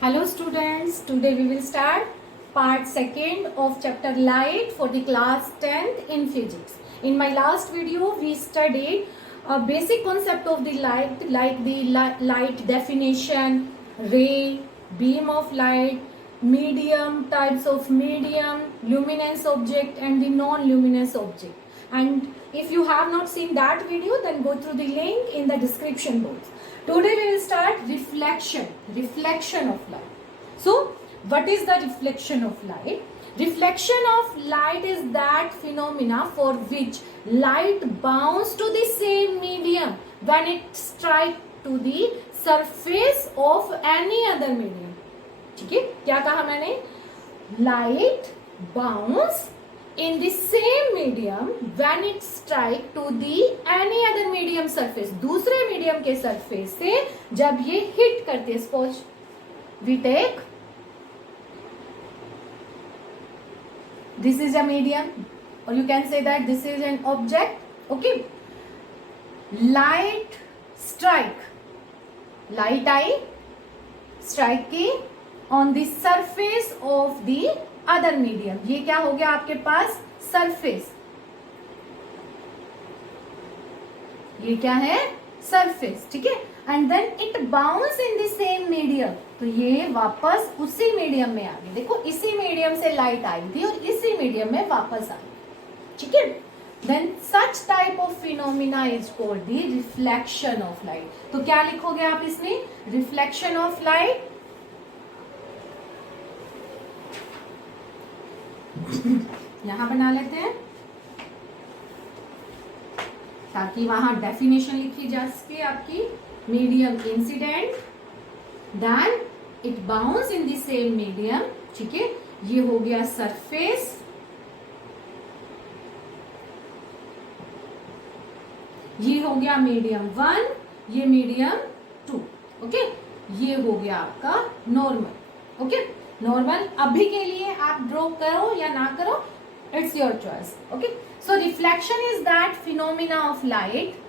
Hello students, today we will start part 2nd of chapter light for the class 10th in physics. In my last video we studied a basic concept of the light like the light definition, ray, beam of light, medium, types of medium, luminous object and the non-luminous object. And if you have not seen that video, then go through the link in the description box. Today we will start reflection of light. So what is the reflection of light? Reflection of light is that phenomena for which light bounces to the same medium when it strikes to the surface of any other medium. ठीक है, क्या कहा मैंने? Light bounce in the same medium when it strike to the any other medium surface. दूसरे medium के surface से जब ये hit करते हैं, suppose we take this is a medium or you can say that this is an object. Okay, light strike, light I strike की on the surface of the other medium. ये क्या हो गया आपके पास? सरफेस. ये क्या है? सरफेस. ठीक है. And then it bounce in the same medium. तो ये वापस उसी मीडियम में आ गई. देखो इसी मीडियम से लाइट आई थी और इसी मीडियम में वापस आई. ठीक है. Then such type of phenomena is called the reflection of light. तो क्या लिखोगे आप इसमें? Reflection of light. यहां बना लेते हैं ताकि वहां डेफिनेशन लिखी जा सके आपकी. Medium incident, then it bounce in the same medium. ठीक है, ये हो गया सरफेस. ये हो गया मीडियम 1, ये मीडियम 2. ओके, ये हो गया आपका नॉर्मल. Okay, normal. अभी के लिए आप ड्रॉ करो या ना करो, it's your choice. Okay, so reflection is that phenomena of light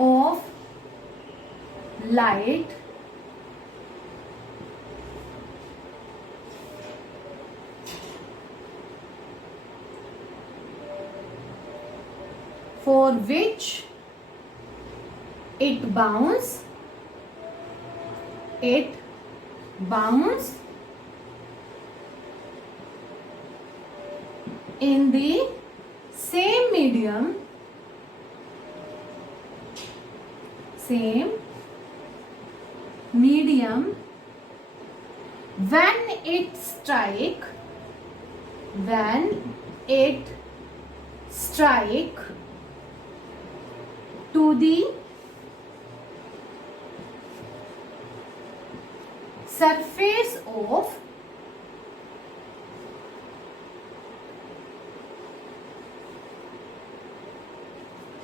of light for which it bounce in the same medium when it strike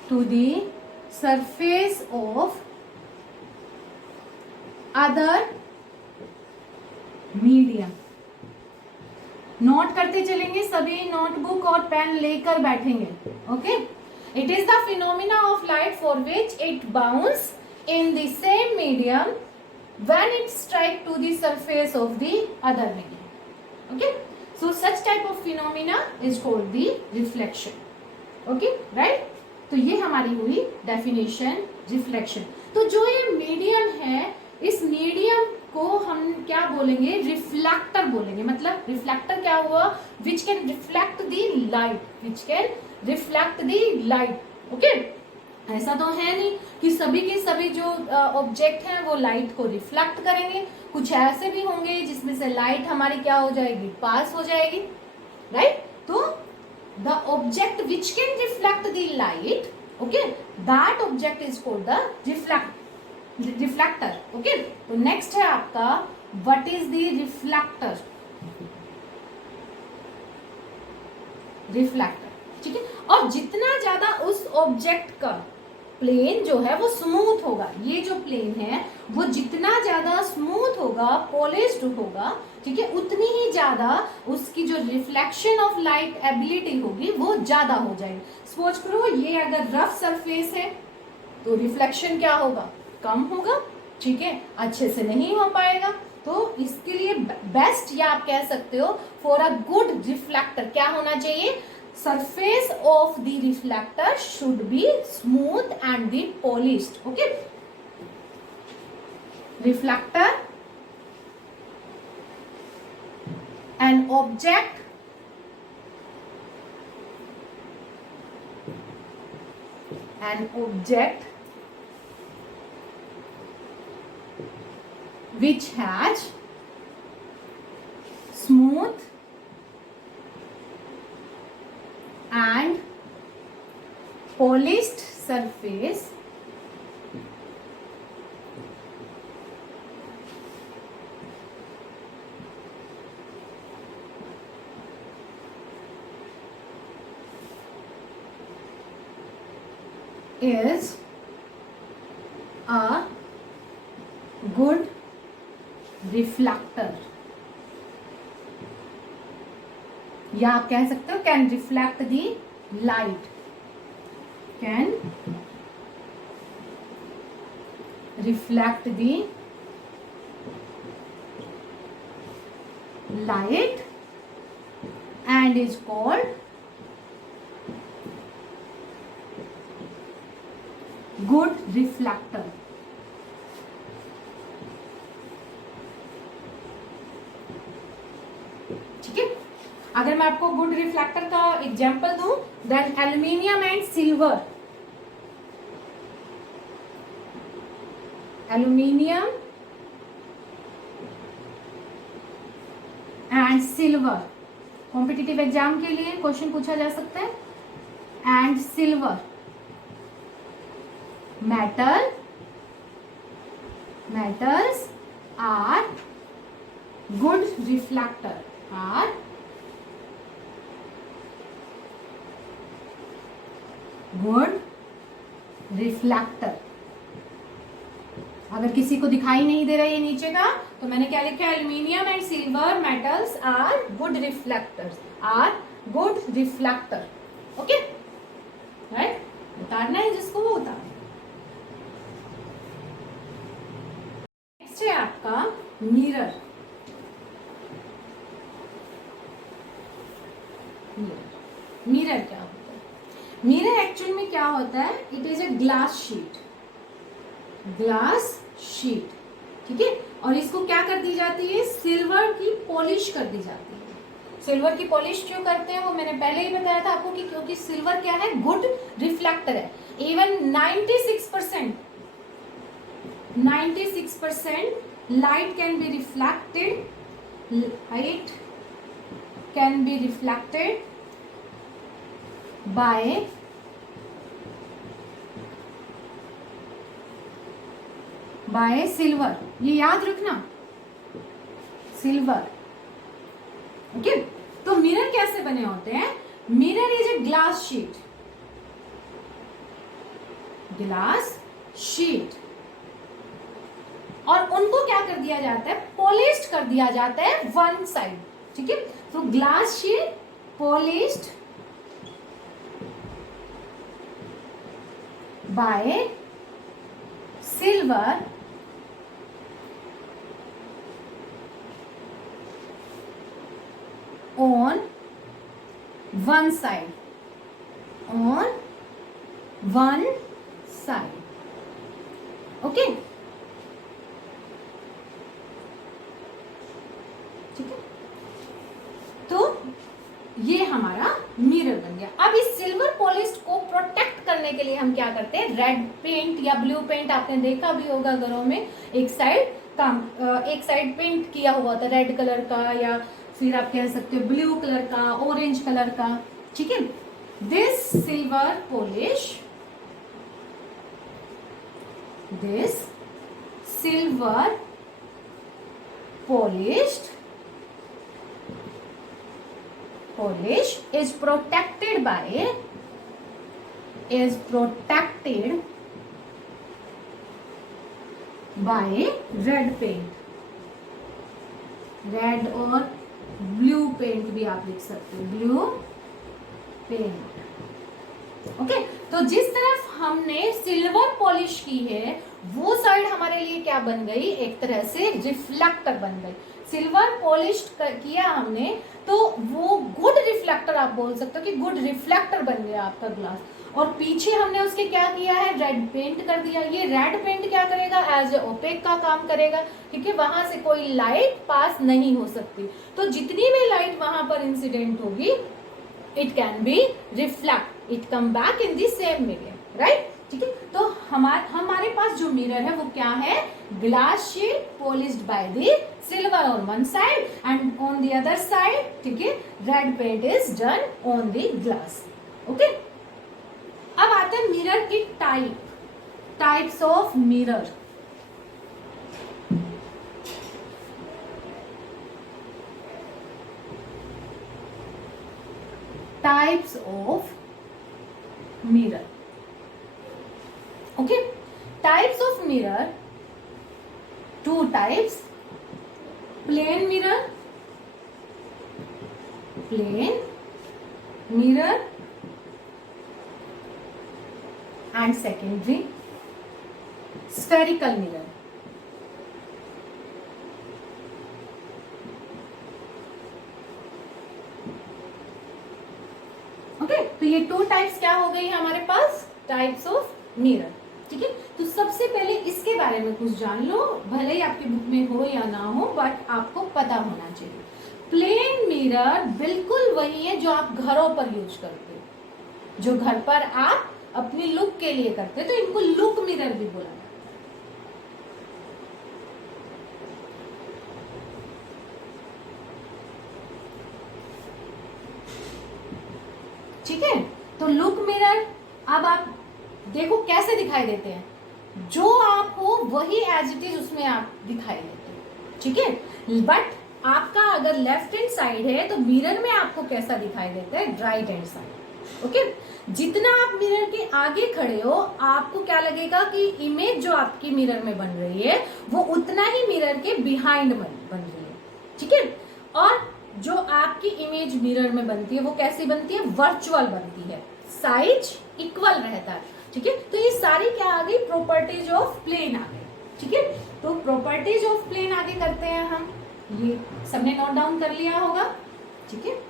to the surface of other medium. Note करते चलेंगे, सभी notebook और pen लेकर बैठेंगे. Okay, it is the phenomena of light for which it bounce in the same medium when it strike to the surface of the other medium. Okay, so such type of phenomena is called the reflection. Okay, right. तो ये हमारी हुई definition reflection. तो जो ये medium है, इस medium को हम क्या बोलेंगे? रिफ्लेक्टर बोलेंगे. मतलब रिफ्लेक्टर क्या हुआ? Which can reflect the light. Okay, ऐसा तो है नहीं कि सभी के सभी जो ऑब्जेक्ट हैं वो लाइट को रिफ्लेक्ट करेंगे. कुछ ऐसे भी होंगे जिसमें से लाइट हमारी क्या हो जाएगी? पास हो जाएगी. राइट. तो the object which can reflect the light, okay, that object is called the reflector. Okay, तो नेक्स्ट है आपका व्हाट इज द रिफ्लेक्टर. ठीक है. और जितना ज्यादा उस ऑब्जेक्ट का प्लेन जो है वो स्मूथ होगा। ये जो प्लेन है वो जितना ज्यादा स्मूथ होगा, पॉलिश्ड होगा, ठीक है, उतनी ही ज्यादा उसकी जो रिफ्लेक्शन ऑफ लाइट एबिलिटी होगी वो ज्यादा हो जाएगी। सपोज करो ये अगर रफ सरफेस है तो रिफ्लेक्शन क्या होगा, कम होगा, ठीक है, अच्छे से नहीं हो पाएगा। तो इसके लिए बेस्ट या आप कह सकते हो फॉर अ गुड रिफ्लेक्टर क्या होना चाहिए, surface of the reflector should be smooth and the polished. Okay, reflector, an object which has smooth and polished surface is a good reflector, या आप कह सकते हो can reflect the light, can reflect the light and is called good reflector. ठीक है, अगर मैं आपको गुड रिफ्लेक्टर का एग्जांपल दूं, then aluminium and silver, aluminium and silver, competitive exam के लिए क्वेश्चन पूछा जा सकता है, and silver metals are good reflector, are good reflector. अगर किसी को दिखाई नहीं दे रहा है ये नीचे का, तो मैंने क्या लिखा है, aluminium and silver metals are good reflectors, are good reflector. Okay, right, उतारना है जिसको वो उतार. नेक्स्ट है आपका मिरर. मिरर क्या होता है? मिरर एक्चुअल में क्या होता है, it is a glass sheet, glass sheet, ठीक है, और इसको क्या कर दी जाती है, सिल्वर की पॉलिश कर दी जाती है. सिल्वर की पॉलिश क्यों करते हैं वो मैंने पहले ही बताया था आपको कि क्योंकि सिल्वर क्या है, गुड रिफ्लेक्टर है. Even 96% light can be reflected, light can be reflected by silver. ये याद रखना, सिल्वर. ओके, तो मिरर कैसे बने होते हैं? Mirror is a glass sheet, glass sheet, और उनको क्या कर दिया जाता है, पॉलिश्ड कर दिया जाता है वन साइड. ठीक है, तो glass sheet polished bye silver on one side, on one side. Okay, ठीक है, तो ये हमारा मिरर बन गया. अब इस सिल्वर पॉलिश को प्रोटेक्ट करने के लिए हम क्या करते हैं, रेड पेंट या ब्लू पेंट आपने देखा भी होगा घरों में, एक साइड पेंट किया हुआ था रेड कलर का, या फिर आप कह सकते हो ब्लू कलर का, ऑरेंज कलर का. ठीक है, this silver polish, this silver polished polish is protected by red paint, red और ब्लू पेंट भी आप लिख सकते हो, ब्लू पेंट। ओके, तो जिस तरफ हमने सिल्वर पॉलिश की है वो साइड हमारे लिए क्या बन गई, एक तरह से रिफ्लेक्टर बन गई। सिल्वर पॉलिश किया हमने तो वो गुड रिफ्लेक्टर, आप बोल सकते हो कि गुड रिफ्लेक्टर बन गया आपका ग्लास। और पीछे हमने उसके क्या किया है, रेड पेंट कर दिया। ये रेड पेंट क्या करेगा, एज ए ओपेक का काम करेगा, क्योंकि वहां से कोई लाइट पास नहीं हो सकती। तो जितनी भी लाइट वहां पर इंसिडेंट होगी, it can be reflect, it come back in the same medium, right. ठीक है, तो हमारे पास जो मिरर है वो क्या है, glass sheet polished by the silver on one side and on the other side, ठीक है, red paint is done on the glass. Okay, अब आते हैं मिरर की types of mirror. Types of mirror. Okay, types of mirror, two types, plain mirror and secondary spherical mirror। Okay, तो ये two types क्या हो गई हमारे पास, टाइप्स ऑफ मिरर। ठीक है, तो सबसे पहले इसके बारे में कुछ जान लो, भले ही आपकी बुक में हो या ना हो, बट आपको पता होना चाहिए। प्लेन मिरर बिल्कुल वही है जो आप घरों पर यूज करते हो, जो घर पर आप अपनी लुक के लिए करते हैं, तो इनको लुक मिरर भी बोला जाता है। ठीक है, तो लुक मिरर अब आप देखो कैसे दिखाई देते हैं, जो आप हो वही एज इट इज उसमें आप दिखाई देते हो। ठीक है, बट आपका अगर लेफ्ट हैंड साइड है तो मिरर में आपको कैसा दिखाई देता है, राइट हैंड साइड। ओके, जितना आप मिरर के आगे खड़े हो आपको क्या लगेगा कि इमेज जो आपकी मिरर में बन रही है वो उतना ही मिरर के बिहाइंड बन रही है। ठीक है, और जो आपकी इमेज मिरर में बनती है वो कैसी बनती है, वर्चुअल बनती है, साइज इक्वल रहता है। ठीक है, तो ये सारी क्या आ गई, प्रॉपर्टीज ऑफ प्लेन आ गई। ठीक है, तो प्रॉपर्टीज ऑफ प्लेन आगे करते हैं हम, ये सबने नोट डाउन कर लिया होगा। ठीक है,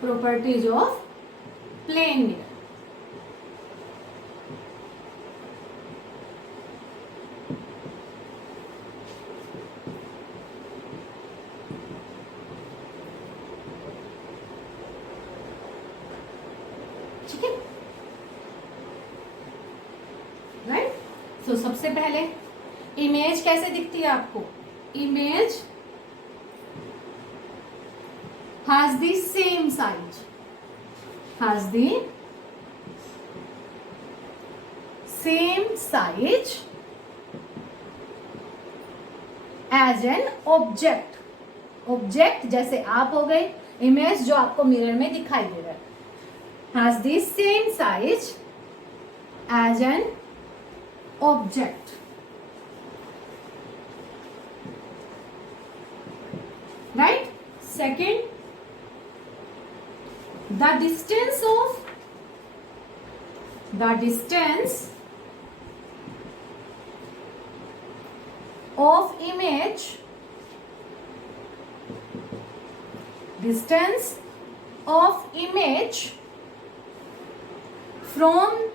प्रॉपर्टीज ऑफ प्लेन मिरर। ठीक है, राइट। सो सबसे पहले इमेज कैसे दिखती है आपको, image has the same size, has the same size as an object। Object जैसे आप हो गए, इमेज जो आपको मिरर में दिखाई दे रहा है, has the same size as an object। right, second, the distance of image, distance of image from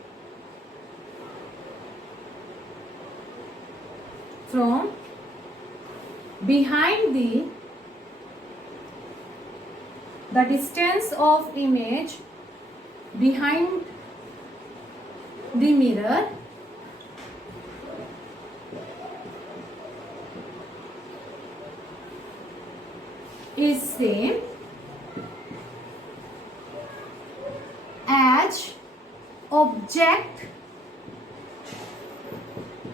behind the distance of image behind the mirror is same as object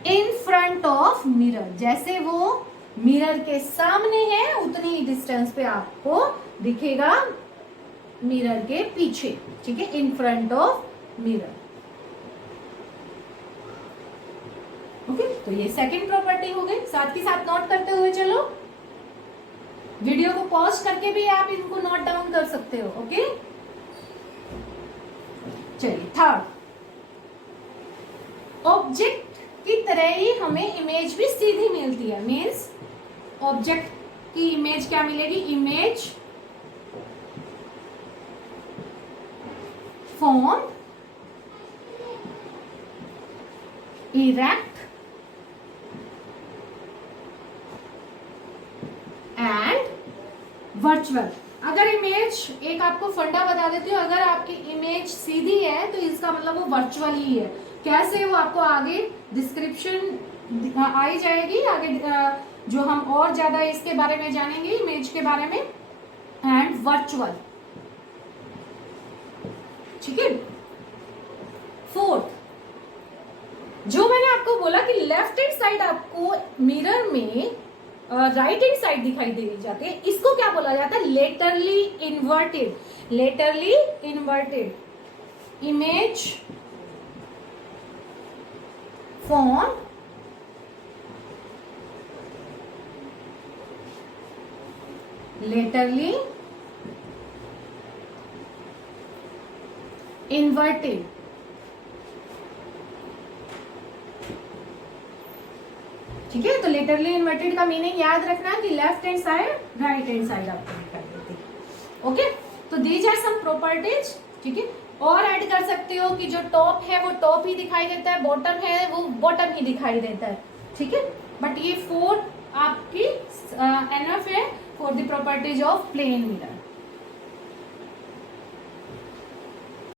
in front of mirror। जैसे वो mirror के सामने है उतनी ही distance पे आपको दिखेगा mirror के पीछे, ठीक है, in front of mirror. Okay, तो ये सेकंड प्रॉपर्टी हो गई। साथ के साथ नोट करते हुए चलो, वीडियो को पॉज करके भी आप इनको नोट डाउन कर सकते हो। ओके, चलिए थर्ड, ऑब्जेक्ट की तरह ही हमें इमेज भी सीधी मिलती है। मीन्स ऑब्जेक्ट की इमेज क्या मिलेगी? Image form erect and virtual. अगर इमेज, एक आपको फंडा बता देती हूँ, अगर आपकी इमेज सीधी है तो इसका मतलब वो वर्चुअल ही है। कैसे, वो आपको आगे डिस्क्रिप्शन आई जाएगी, आगे जो हम और ज्यादा इसके बारे में जानेंगे, इमेज के बारे में। एंड वर्चुअल, ठीक है। फोर्थ, जो मैंने आपको बोला कि लेफ्ट हैंड साइड आपको मिरर में राइट हैंड साइड दिखाई दे जाती है, इसको क्या बोला जाता है? Laterally inverted. Laterally inverted image form laterally inverted, ठीक है। तो लेटरली इन्वर्टेड का मीनिंग याद रखना कि left hand side, right hand side आपको दिखाई देती है। ओके, तो दीज आर सम प्रॉपर्टीज, ठीक है। और ऐड कर सकते हो कि जो टॉप है वो टॉप ही दिखाई देता है, बॉटम है वो बॉटम ही दिखाई देता है, ठीक है। बट ये 4 आपकी एनफ है for the properties of plane mirror.